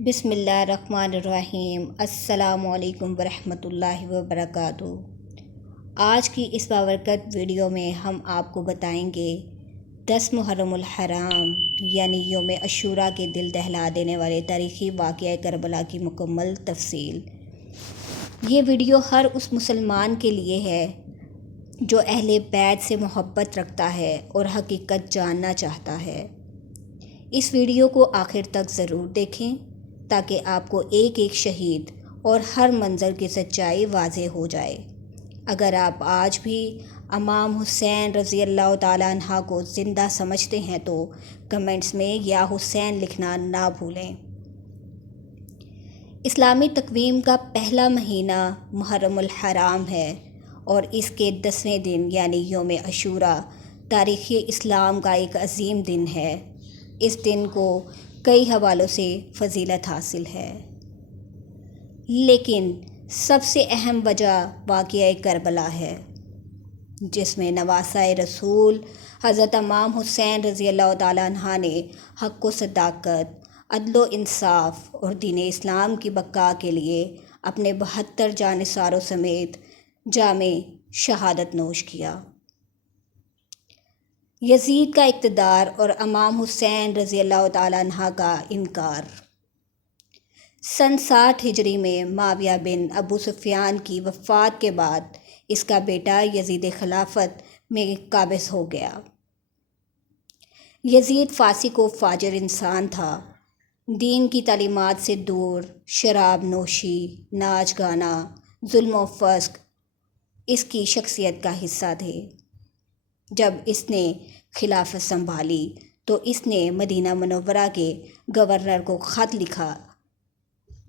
بسم اللہ الرحمن الرحیم۔ السلام علیکم ورحمۃ اللہ وبرکاتہ۔ آج کی اس بابرکت ویڈیو میں ہم آپ کو بتائیں گے 10 محرم الحرام یعنی یوم عاشوراء کے دل دہلا دینے والے تاریخی واقعہ کربلا کی مکمل تفصیل۔ یہ ویڈیو ہر اس مسلمان کے لیے ہے جو اہل بیت سے محبت رکھتا ہے اور حقیقت جاننا چاہتا ہے۔ اس ویڈیو کو آخر تک ضرور دیکھیں تاکہ آپ کو ایک ایک شہید اور ہر منظر کی سچائی واضح ہو جائے۔ اگر آپ آج بھی امام حسین رضی اللہ تعالیٰ عنہ کو زندہ سمجھتے ہیں تو کمنٹس میں یا حسین لکھنا نہ بھولیں۔ اسلامی تقویم کا پہلا مہینہ محرم الحرام ہے اور اس کے 10ویں دن یعنی یوم عاشوراء تاریخ اسلام کا ایک عظیم دن ہے۔ اس دن کو کئی حوالوں سے فضیلت حاصل ہے، لیکن سب سے اہم وجہ واقعہ کربلا ہے، جس میں نواسۂ رسول حضرت امام حسین رضی اللہ تعالیٰ عنہ نے حق و صداقت، عدل و انصاف اور دین اسلام کی بقا کے لیے اپنے 72 جانثاروں سمیت جامِ شہادت نوش کیا۔ یزید کا اقتدار اور امام حسین رضی اللہ تعالیٰ عنہ کا انکار۔ سن 60 ہجری میں معاویہ بن ابو سفیان کی وفات کے بعد اس کا بیٹا یزید خلافت میں قابض ہو گیا۔ یزید فاسق و فاجر انسان تھا، دین کی تعلیمات سے دور، شراب نوشی، ناچ گانا، ظلم و فسق اس کی شخصیت کا حصہ تھے۔ جب اس نے خلافت سنبھالی تو اس نے مدینہ منورہ کے گورنر کو خط لکھا،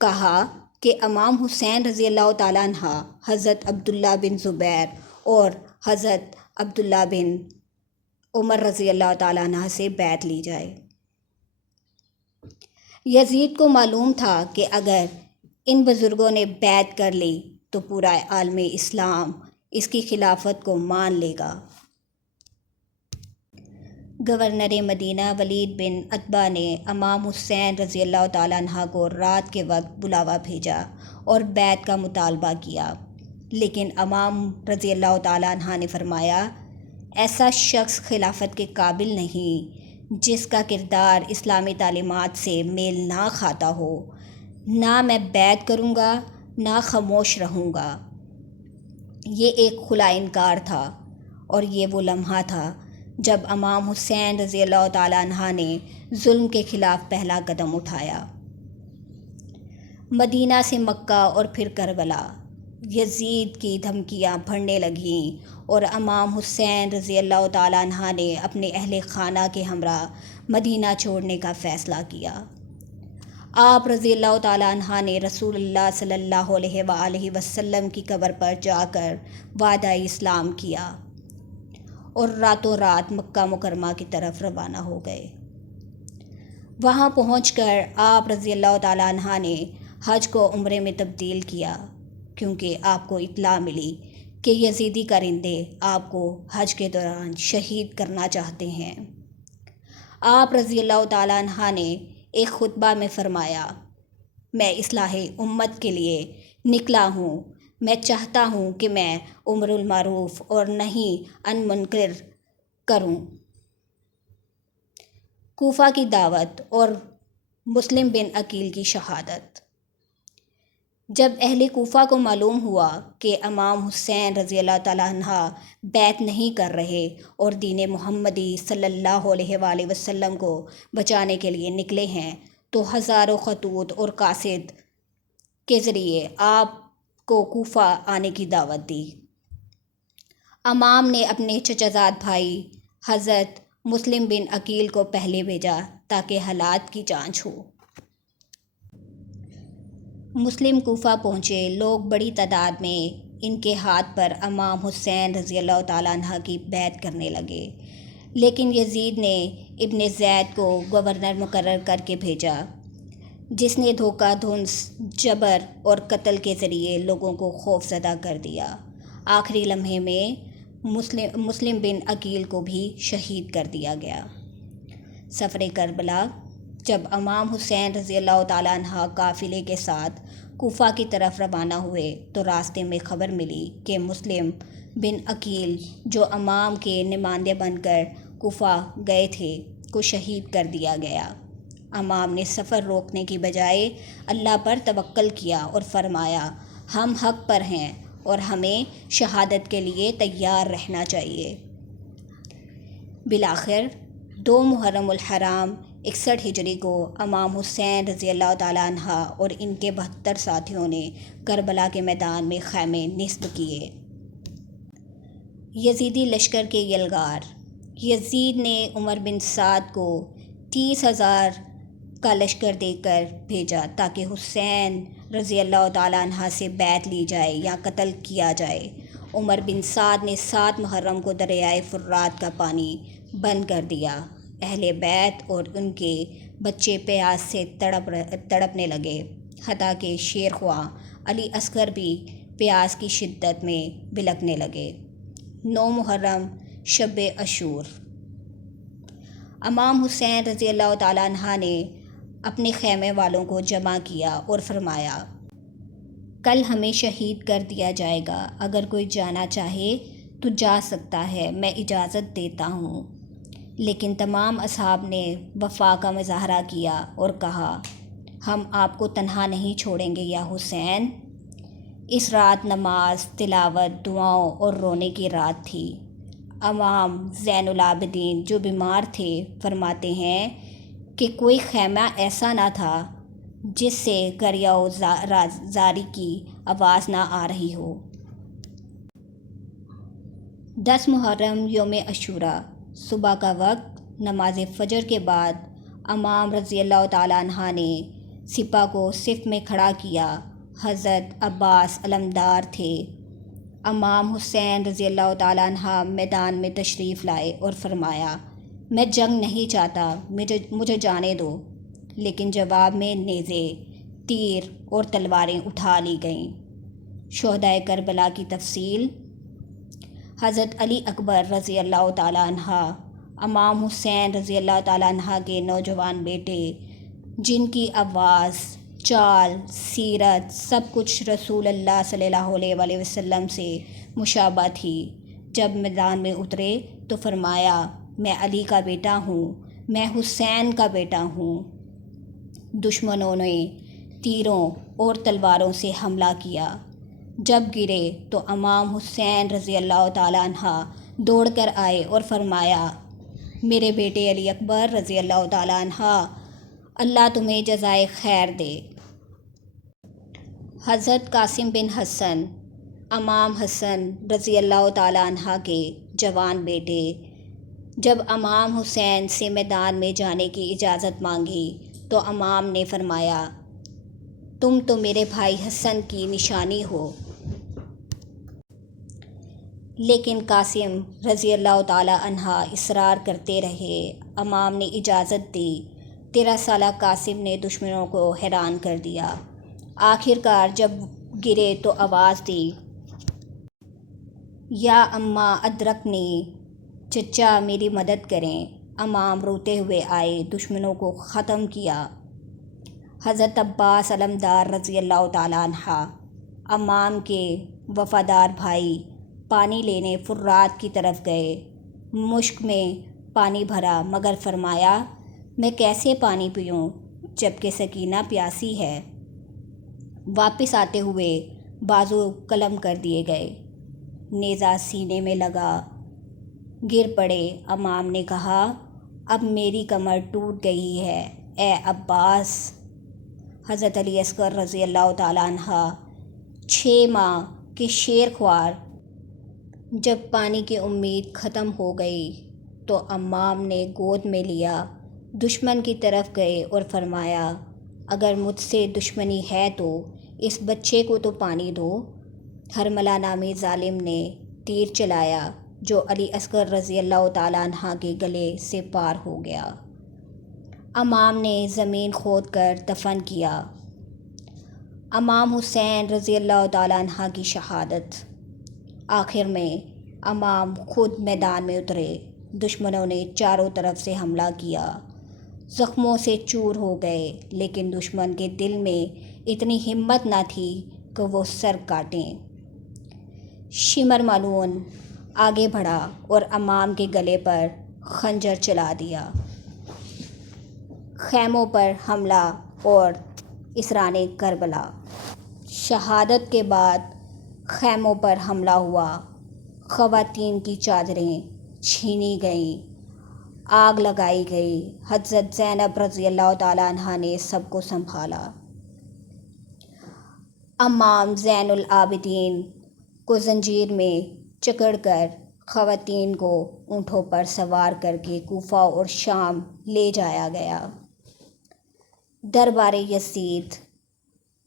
کہا کہ امام حسین رضی اللہ تعالیٰ عنہ، حضرت عبداللہ بن زبیر اور حضرت عبداللہ بن عمر رضی اللہ تعالیٰ عنہ سے بیعت لی جائے۔ یزید کو معلوم تھا کہ اگر ان بزرگوں نے بیعت کر لی تو پورا عالم اسلام اس کی خلافت کو مان لے گا۔ گورنر مدینہ ولید بن عتبہ نے امام حسین رضی اللہ تعالیٰ عنہ کو رات کے وقت بلاوا بھیجا اور بیعت کا مطالبہ کیا، لیکن امام رضی اللہ تعالیٰ عنہ نے فرمایا، ایسا شخص خلافت کے قابل نہیں جس کا کردار اسلامی تعلیمات سے میل نہ کھاتا ہو۔ نہ میں بیعت کروں گا نہ خاموش رہوں گا۔ یہ ایک کھلا انکار تھا، اور یہ وہ لمحہ تھا جب امام حسین رضی اللہ تعالیٰ عنہ نے ظلم کے خلاف پہلا قدم اٹھایا۔ مدینہ سے مکہ اور پھر کربلا، یزید کی دھمکیاں بڑھنے لگیں اور امام حسین رضی اللہ تعالیٰ عنہ نے اپنے اہل خانہ کے ہمراہ مدینہ چھوڑنے کا فیصلہ کیا۔ آپ رضی اللہ تعالیٰ عنہ نے رسول اللہ صلی اللہ علیہ وآلہ وسلم کی قبر پر جا کر وعدہ اسلام کیا اور راتوں رات مکہ مکرمہ کی طرف روانہ ہو گئے۔ وہاں پہنچ کر آپ رضی اللہ تعالیٰ عنہ نے حج کو عمرے میں تبدیل کیا، کیونکہ آپ کو اطلاع ملی کہ یزیدی کارندے آپ کو حج کے دوران شہید کرنا چاہتے ہیں۔ آپ رضی اللہ تعالیٰ عنہ نے ایک خطبہ میں فرمایا، میں اصلاح امت کے لیے نکلا ہوں، میں چاہتا ہوں کہ میں امر المعروف اور نہی عن منکر کروں۔ کوفہ کی دعوت اور مسلم بن عقیل کی شہادت۔ جب اہل کوفہ کو معلوم ہوا کہ امام حسین رضی اللہ تعالیٰ عنہ بیعت نہیں کر رہے اور دین محمدی صلی اللہ علیہ وآلہ وسلم کو بچانے کے لیے نکلے ہیں، تو ہزاروں خطوط اور قاصد کے ذریعے آپ کو کوفہ آنے کی دعوت دی۔ امام نے اپنے چچا زاد بھائی حضرت مسلم بن عقیل کو پہلے بھیجا تاکہ حالات کی جانچ ہو۔ مسلم کوفہ پہنچے، لوگ بڑی تعداد میں ان کے ہاتھ پر امام حسین رضی اللہ تعالیٰ عنہ کی بیعت کرنے لگے، لیکن یزید نے ابن زید کو گورنر مقرر کر کے بھیجا، جس نے دھوکہ دھنس، جبر اور قتل کے ذریعے لوگوں کو خوف زدہ کر دیا۔ آخری لمحے میں مسلم بن عقیل کو بھی شہید کر دیا گیا۔ سفر کربلا۔ جب امام حسین رضی اللہ تعالیٰ عنہ قافلے کے ساتھ کوفہ کی طرف روانہ ہوئے تو راستے میں خبر ملی کہ مسلم بن عقیل جو امام کے نمائندے بن کر کوفہ گئے تھے کو شہید کر دیا گیا۔ امام نے سفر روکنے کی بجائے اللہ پر توکل کیا اور فرمایا، ہم حق پر ہیں اور ہمیں شہادت کے لیے تیار رہنا چاہیے۔ بالآخر 2 محرم الحرام 61 ہجری کو امام حسین رضی اللہ تعالیٰ عنہ اور ان کے 72 ساتھیوں نے کربلا کے میدان میں خیمے نصب کیے۔ یزیدی لشکر کے یلغار۔ یزید نے عمر بن سعد کو 30,000 کا لشکر دے کر بھیجا تاکہ حسین رضی اللہ تعالیٰ عنہ سے بیعت لی جائے یا قتل کیا جائے۔ عمر بن سعد نے 7 محرم کو دریائے فرات کا پانی بند کر دیا۔ اہل بیت اور ان کے بچے پیاس سے تڑپنے لگے، حتیٰ کہ شیرخواں علی اصغر بھی پیاس کی شدت میں بلکنے لگے۔ 9 محرم شب عاشور۔ امام حسین رضی اللہ تعالیٰ عنہ نے اپنے خیمے والوں کو جمع کیا اور فرمایا، کل ہمیں شہید کر دیا جائے گا، اگر کوئی جانا چاہے تو جا سکتا ہے، میں اجازت دیتا ہوں۔ لیکن تمام اصحاب نے وفا کا مظاہرہ کیا اور کہا، ہم آپ کو تنہا نہیں چھوڑیں گے یا حسین۔ اس رات نماز، تلاوت، دعاؤں اور رونے کی رات تھی۔ امام زین العابدین جو بیمار تھے فرماتے ہیں کہ کوئی خیمہ ایسا نہ تھا جس سے گریہ و زاری کی آواز نہ آ رہی ہو۔ 10 محرم یوم عاشوراء۔ صبح کا وقت نماز فجر کے بعد امام رضی اللہ تعالیٰ عنہ نے سپاہ کو صف میں کھڑا کیا۔ حضرت عباس علمدار تھے۔ امام حسین رضی اللہ تعالیٰ عنہ میدان میں تشریف لائے اور فرمایا، میں جنگ نہیں چاہتا، مجھے جانے دو۔ لیکن جواب میں نیزے، تیر اور تلواریں اٹھا لی گئیں۔ شہدائے کربلا کی تفصیل۔ حضرت علی اکبر رضی اللہ تعالیٰ عنہ، امام حسین رضی اللہ تعالیٰ عنہ کے نوجوان بیٹے، جن کی آواز، چال، سیرت سب کچھ رسول اللہ صلی اللہ علیہ وسلم سے مشابہ تھی، جب میدان میں اترے تو فرمایا، میں علی کا بیٹا ہوں، میں حسین کا بیٹا ہوں۔ دشمنوں نے تیروں اور تلواروں سے حملہ کیا۔ جب گرے تو امام حسین رضی اللہ تعالیٰ عنہ دوڑ کر آئے اور فرمایا، میرے بیٹے علی اکبر رضی اللہ تعالیٰ عنہ، اللہ تمہیں جزائے خیر دے۔ حضرت قاسم بن حسن، امام حسن رضی اللہ تعالیٰ عنہ کے جوان بیٹے، جب امام حسین سے میدان میں جانے کی اجازت مانگی تو امام نے فرمایا، تم تو میرے بھائی حسن کی نشانی ہو۔ لیکن قاسم رضی اللہ تعالیٰ عنہ اصرار کرتے رہے۔ امام نے اجازت دی۔ 13 سالہ قاسم نے دشمنوں کو حیران کر دیا۔ آخر کار جب گرے تو آواز دی، یا اماں ادرکنی، چچا میری مدد کریں۔ امام روتے ہوئے آئے، دشمنوں کو ختم کیا۔ حضرت عباس علمدار رضی اللہ تعالیٰ عنہ، امام کے وفادار بھائی، پانی لینے فرات کی طرف گئے۔ مشک میں پانی بھرا مگر فرمایا، میں کیسے پانی پیوں جبکہ سکینہ پیاسی ہے۔ واپس آتے ہوئے بازو قلم کر دیے گئے، نیزہ سینے میں لگا، گر پڑے۔ امام نے کہا، اب میری کمر ٹوٹ گئی ہے اے عباس۔ حضرت علی اصغر رضی اللہ تعالیٰ عنہ 6 ماہ کے شیر خوار، جب پانی کی امید ختم ہو گئی تو امام نے گود میں لیا، دشمن کی طرف گئے اور فرمایا، اگر مجھ سے دشمنی ہے تو اس بچے کو تو پانی دو۔ حرملہ نامی ظالم نے تیر چلایا جو علی اصغر رضی اللہ تعالیٰ عنہ کے گلے سے پار ہو گیا۔ امام نے زمین کھود کر دفن کیا۔ امام حسین رضی اللہ تعالیٰ عنہ کی شہادت۔ آخر میں امام خود میدان میں اترے۔ دشمنوں نے چاروں طرف سے حملہ کیا۔ زخموں سے چور ہو گئے، لیکن دشمن کے دل میں اتنی ہمت نہ تھی کہ وہ سر کاٹیں۔ شمر ملعون آگے بڑھا اور امام کے گلے پر خنجر چلا دیا۔ خیموں پر حملہ اور اسران کربلا۔ شہادت کے بعد خیموں پر حملہ ہوا، خواتین کی چادریں چھینی گئیں، آگ لگائی گئی۔ حضرت زینب رضی اللہ تعالیٰ عنہ نے سب کو سنبھالا۔ امام زین العابدین کو زنجیر میں جکڑ کر خواتین کو اونٹوں پر سوار کر کے کوفہ اور شام لے جایا گیا۔ دربار یزید۔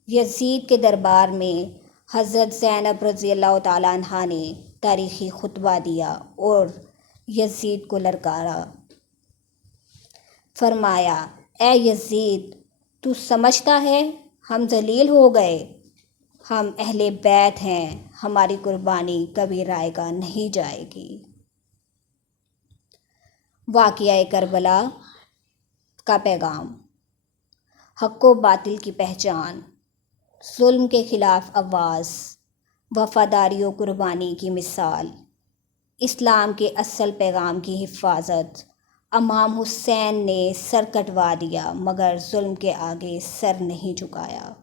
یزید کے دربار میں حضرت زینب رضی اللہ تعالیٰ عنہ نے تاریخی خطبہ دیا اور یزید کو للکارا۔ فرمایا، اے یزید، تو سمجھتا ہے ہم ذلیل ہو گئے؟ ہم اہل بیت ہیں، ہماری قربانی کبھی رائگاں نہیں جائے گی۔ واقعہ کربلا کا پیغام۔ حق و باطل کی پہچان، ظلم کے خلاف آواز، وفاداری و قربانی کی مثال، اسلام کے اصل پیغام کی حفاظت۔ امام حسین نے سر کٹوا دیا مگر ظلم کے آگے سر نہیں جھکایا۔